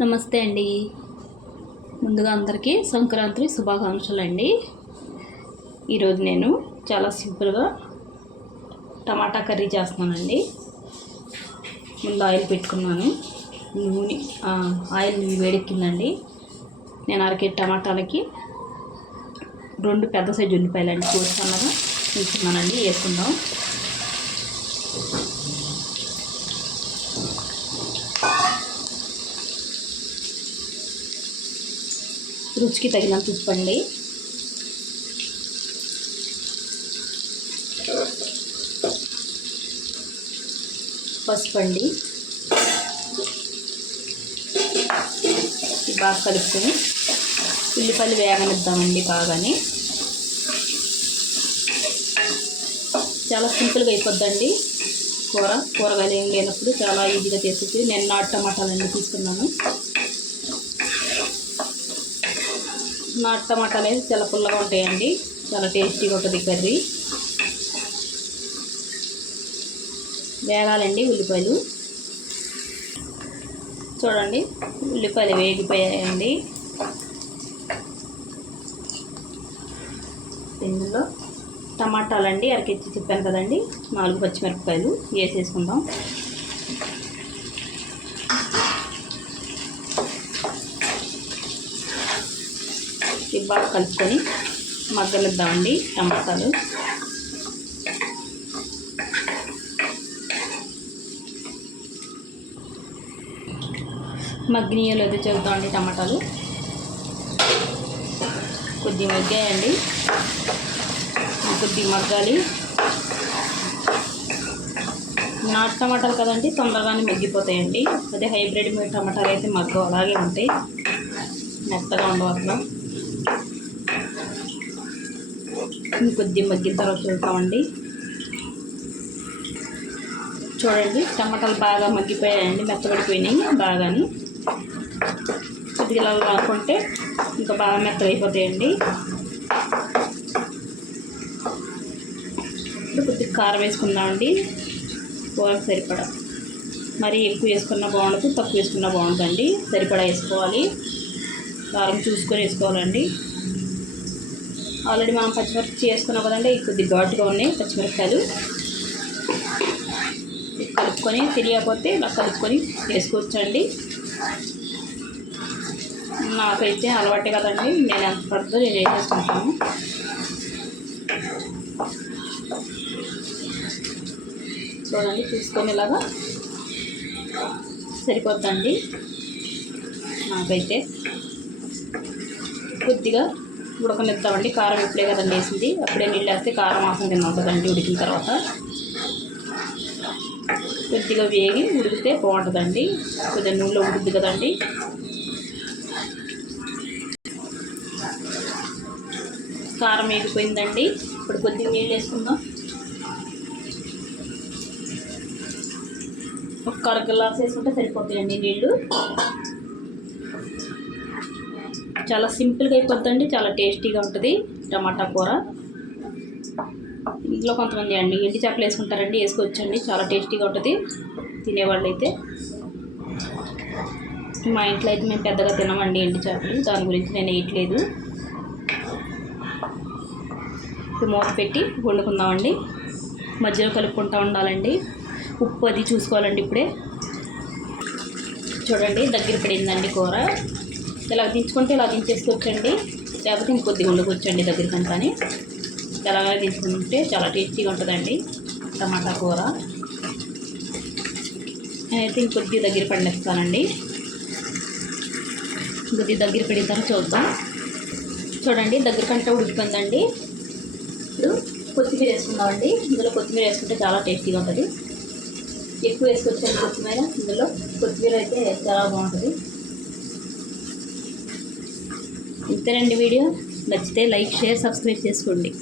నమస్తే అండి. ముందుగా అందరికీ సంక్రాంతి శుభాకాంక్షలు అండి ఈరోజు నేను చాలా సింపుల్గా టమాటా కర్రీ చేస్తున్నానండి. ముందు ఆయిల్ పెట్టుకున్నాను. నూనె ఆయిల్ వేడెక్కిందండి. నేను అరకే టమాటాలకి రెండు పెద్ద సైజు ఉల్లిపాయలండి. కోసుకున్నాను తీసుకున్నానండి వేసుకుందాం. రుచికి తగినంత ఉప్పు అండి. పసుపు అండి. ఇది బాగా కలుపుకొని ఉల్లిపల్లి వేగనిద్దామండి బాగానే. చాలా సింపుల్గా అయిపోద్దండి. కూర కూరగాయలు ఏం లేనప్పుడు చాలా ఈజీగా చేసేది నేను నాటు టమాటాలన్నీ తీసుకున్నాను. నాటు టమాటాలు అయితే చాలా పుల్లగా ఉంటాయండి. చాలా టేస్టీగా ఉంటుంది కర్రీ. వేగాలండి ఉల్లిపాయలు. చూడండి ఉల్లిపాయలు వేగిపోయాయండి. ఇందులో టమాటాలండి అరకెచ్చి చెప్పాను కదండి. నాలుగు పచ్చిమిరపకాయలు వేసేసుకుందాం. బాగా కలుపుకొని మగ్గనిద్దామండి టమాటాలు. మగ్గినయో అయితే చూద్దామండి టమాటాలు. కొద్దిగా మగ్గాయండి. కొద్దిగా మగ్గాలి. నాటు టమాటాలు కదండి తొందరగానే మగ్గిపోతాయండి. అదే హైబ్రిడ్ టమాటాలు అయితే మగ్గ అలాగే ఉంటాయి. మెత్తగా ఉండవు అట్లా. ఇంకొద్ది మగ్గిన తర్వాత చూద్దామండి. చూడండి టమాటాలు బాగా మగ్గిపోయాయండి మెత్తబడిపోయినాయి బాగాని. కొద్దిగా ఇలా రాకుంటే ఇంకా బాగా మెత్తగా అయిపోతాయండి ఇప్పుడు కొద్దిగా కారం వేసుకుందామండి. కూర సరిపడా. మరి ఎక్కువ వేసుకున్నా బాగుండదు తక్కువ వేసుకున్నా బాగుంటుందండి సరిపడా వేసుకోవాలి. కారం చూసుకొని వేసుకోవాలండి. ఆల్రెడీ మనం పచ్చిమిరపకాయ చేసుకున్నాం కదండి కొద్ది కొద్దిగా ఘాటుగా ఉన్నాయి పచ్చిమిరపకాయలు. కలుపుకొని తెలియకపోతే ఇలా కలుపుకొని వేసుకోవచ్చండి. నాకైతే అలవాటే కదండి నేను ఎంత పడుతుందో నేను వేసేసుకుంటాను చూడండి చూసుకొని ఇలాగా సరిపోద్దండి. నాకైతే కొద్దిగా ఉడకనిద్దామండి. కారం ఇప్పుడే కదండి వేసింది అప్పుడే నీళ్ళు వేస్తే కారం వాసన కింద ఉడికిన తర్వాత. కొద్దిగా వేగి ఉడికితే బాగుంటుందండి. కొద్దిగా నూనెలో ఉడుకుద్ది కదండి. కారం వేగిపోయిందండి. ఇప్పుడు కొద్దిగా నీళ్ళు వేసుకుందాం. ఒక అర గ్లాస్ వేసుకుంటే సరిపోతాయండి నీళ్ళు. చాలా సింపుల్గా అయిపోద్దండి చాలా టేస్టీగా ఉంటుంది టమాటా కూర. ఇంట్లో కొంతమంది అండి ఎండి చేపలు వేసుకుంటారండి వేసుకోవచ్చండి చాలా టేస్టీగా ఉంటుంది తినేవాళ్ళు అయితే మా ఇంట్లో అయితే మేము పెద్దగా తినమండి ఎండి చేపలు దాని గురించి నేను వేయట్లేదు. మూత పెట్టి వండుకుందామండి. మధ్యలో కలుపుకుంటూ ఉండాలండి. ఉప్పు అది చూసుకోవాలండి ఇప్పుడే. చూడండి దగ్గర పడిందండి కూర. ఇలా దించుకుంటే ఇలా దించేసుకోవచ్చండి. లేకపోతే ఇంకొద్దిగా ఉండకొచ్చండి దగ్గరికంతా తెల్లగా తీసుకుంటే చాలా టేస్టీగా ఉంటుందండి టమాటా కూర. నేనైతే ఇంకొద్ది దగ్గర పండిస్తానండి. ఇంకొద్ది దగ్గర పడిన చూద్దాం. చూడండి దగ్గర కంటే ఉడికిపోయిందండి. ఇప్పుడు కొత్తిమీర వేసుకుందామండి. ఇందులో కొత్తిమీర వేసుకుంటే చాలా టేస్టీగా ఉంటుంది. ఎక్కువ వేసుకొచ్చండి కొత్తిమీర. ఇందులో కొత్తిమీర అయితే చాలా బాగుంటుంది. ఇంతేనండి వీడియో. నచ్చితే లైక్ షేర్ సబ్స్క్రైబ్ చేసుకోండి.